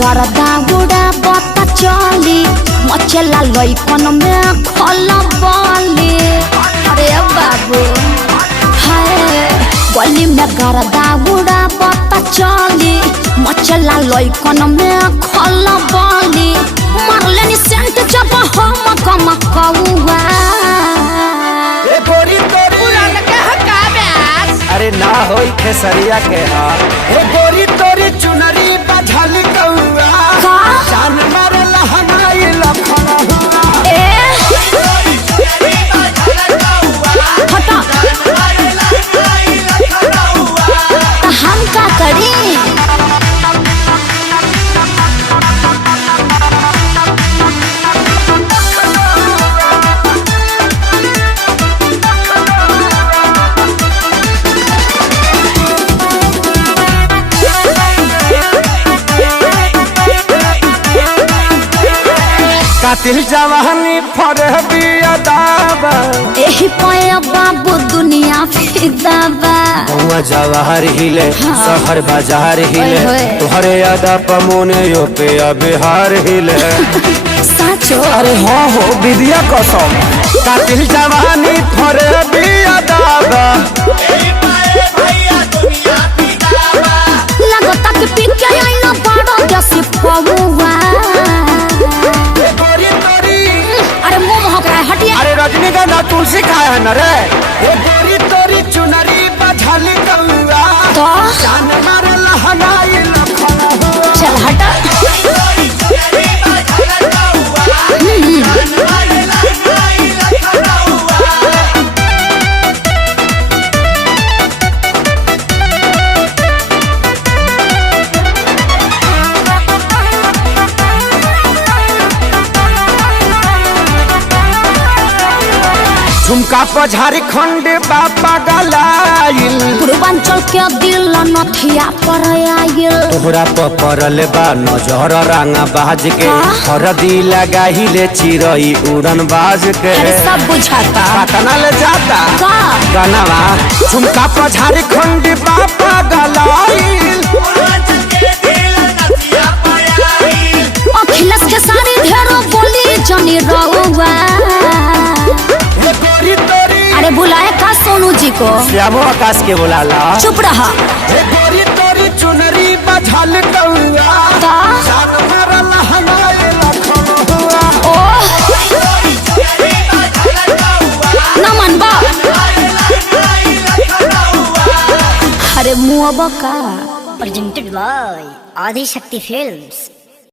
गरदा उड़ा बता चली मचला लइकन में खलबली। अरे बाबू हाय गली में गरदा उड़ा बता चली मचला लइकन में खलबली। मारलेनी सेंट जब हम कम कौआ अरे ना होई खेसरिया के हाल हे गोरी तोरी चुनरी बझल कौआ जान मारे लहनाई लखन हुआ हटा तो हम का करी। कातिल जवानी फरहबी अदाबा एही पाया बाबू दुनिया फिदाबा। हुआ जवाहर हिले शहर बाजार हिले तोहरे अदा पमोने यो पे बिहार हिले साचो। अरे हाँ हो विद्या कसम कातिल जवानी फरहबी अदाबा लगता कि पिके आइना बड़ा जैसी पौवा। अरे मुंह महक रहा है हटिए। अरे रजनीगंधा तुलसी खाया है न रे ये गोरी तोरी चुनरी बझल कौआ तो जान मारे लहनाई लखन हुआ। चल हटा झुमका पर झारखंड बापा गलाइल पूर्वांचल के दिल नथिया पर आइल। तोहरा पर पड़ल बा नजर रंगा बाज के हरदी लगाहिले चिरई उड़न बाज के। अरे सब बुझाता पटना ले जाता का गनवा झुमका पर झारखंड बापा गलाइल अखिलेश के सारी ढेरों बोली जनी रहुआ। अरे बुलाए का सोनू जी को श्यामो आकाश के बुलाला। चुप रहा हे गोरी तोरी चुनरी बझल कौआ का जान मारे लहनाई लखन हुआ। न मनबा अरे मुँह का। presented by Adi Shakti Films।